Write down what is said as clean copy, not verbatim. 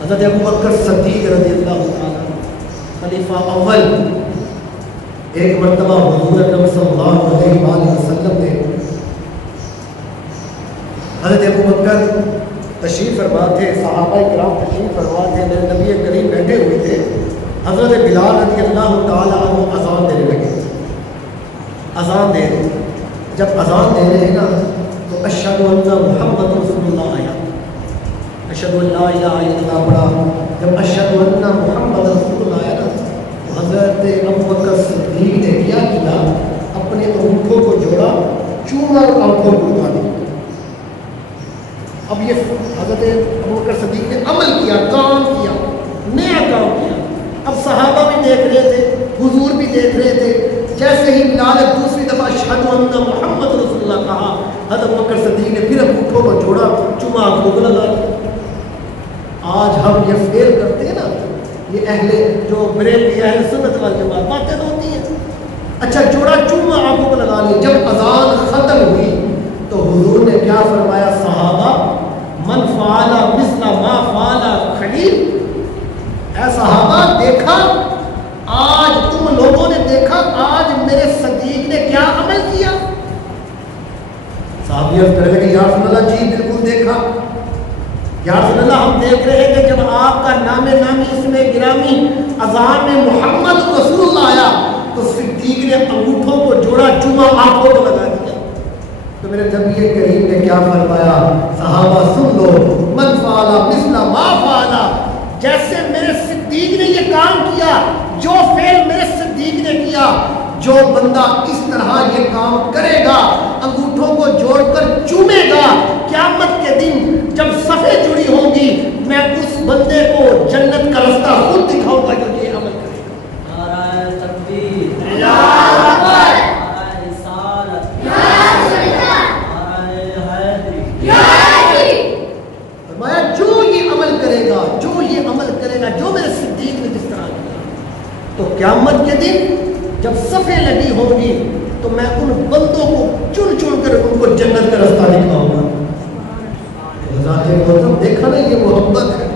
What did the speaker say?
حضرت ابو بکر صدیق رضی اللہ تعالیٰ خلیفہ اول، ایک مرتبہ حضور اکرم صلی اللہ علیہ وآلہ وسلم نے حضرت ابو بکر تشریف فرما تھے، صحابہ کرام تشریف فرما تھے، میرے نبی کریم بیٹھے ہوئے تھے، حضرت بلال رضی اللہ تعالیٰ عنہ اذان دینے لگے، اذان دے رہے، جب اذان دے رہے ہیں نا تو اشہد ان محمد رسول اللہ آیا، اشہد ان لا الہ الا اللہ پڑھا، جب اشہد ان محمد رسول اللہ آیا نا تو حضرت ابو بکر صدیق نے کیا اپنے انگوٹھوں کو جوڑا، چوما اور آنکھوں کو اٹھا دیا۔ اب یہ حضرت ابو بکر صدیق نے عمل کیا، کام کیا، نیا کام کیا۔ اب صحابہ بھی دیکھ رہے تھے، حضور بھی دیکھ رہے تھے، جیسے ہی بلال دوسری دفعہ اشہد ان محمد رسول اللہ کہا، حضرت ابو بکر صدیق نے پھر انگوٹھوں کو جوڑا، چوما آنکھوں کو لگا دیا۔ آج ہم یہ فیل کرتے ہیں نا، یہ اہل جو بریلوی اہل سنت والجماعت باتیں تو ہوتی ہیں، اچھا جوڑا چوما آنکھوں کو لگا لی۔ جب اذان ختم ہوئی تو حضور نے کیا فرمایا، صحابہ من فعل مثل ما فعل خلیل، اے صحابہ دیکھا آج تم لوگوں نے دیکھا آج میرے صدیق نے کیا عمل کیا۔ صحابی عرض کرنے لگے یا رسول اللہ جی بالکل دیکھا، یا رسول اللہ ہم دیکھ رہے ہیں کہ جب آپ کا نام نامی اسم گرامی اذان میں محمد رسول اللہ آیا تو صدیق نے انگوٹھوں کو جوڑا، چوما آنکھوں کو لگا دیا۔ تو میرے نبی کریم نے کیا فرمایا، صحابہ سن لو، من فعل مثل ما فعل، جیسے میرے صدیق نے یہ کام کیا، جو فعل میرے صدیق نے کیا، جو بندہ اس طرح یہ کام کرے گا، انگوٹھوں کو جوڑ کر چومے گا، قیامت کے دن جب صفیں جڑی ہوں گی میں اس بندے کو جنت کا رستہ خود دکھاؤں گا جو یہ عمل کرے گا۔ نعرہ تکبیر، اللہ اکبر، نعرہ رسالت، فرمایا جو یہ عمل کرے گا، جو یہ عمل کرے گا، جو میرے صدیق نے جس طرح کیا، تو قیامت کے دن جب صفیں لگی ہوں گی تو میں ان بندوں کو چن چن کر ان کو جنت کا رستہ دکھاؤں گا۔ دیکھا نا یہ محبت ہے۔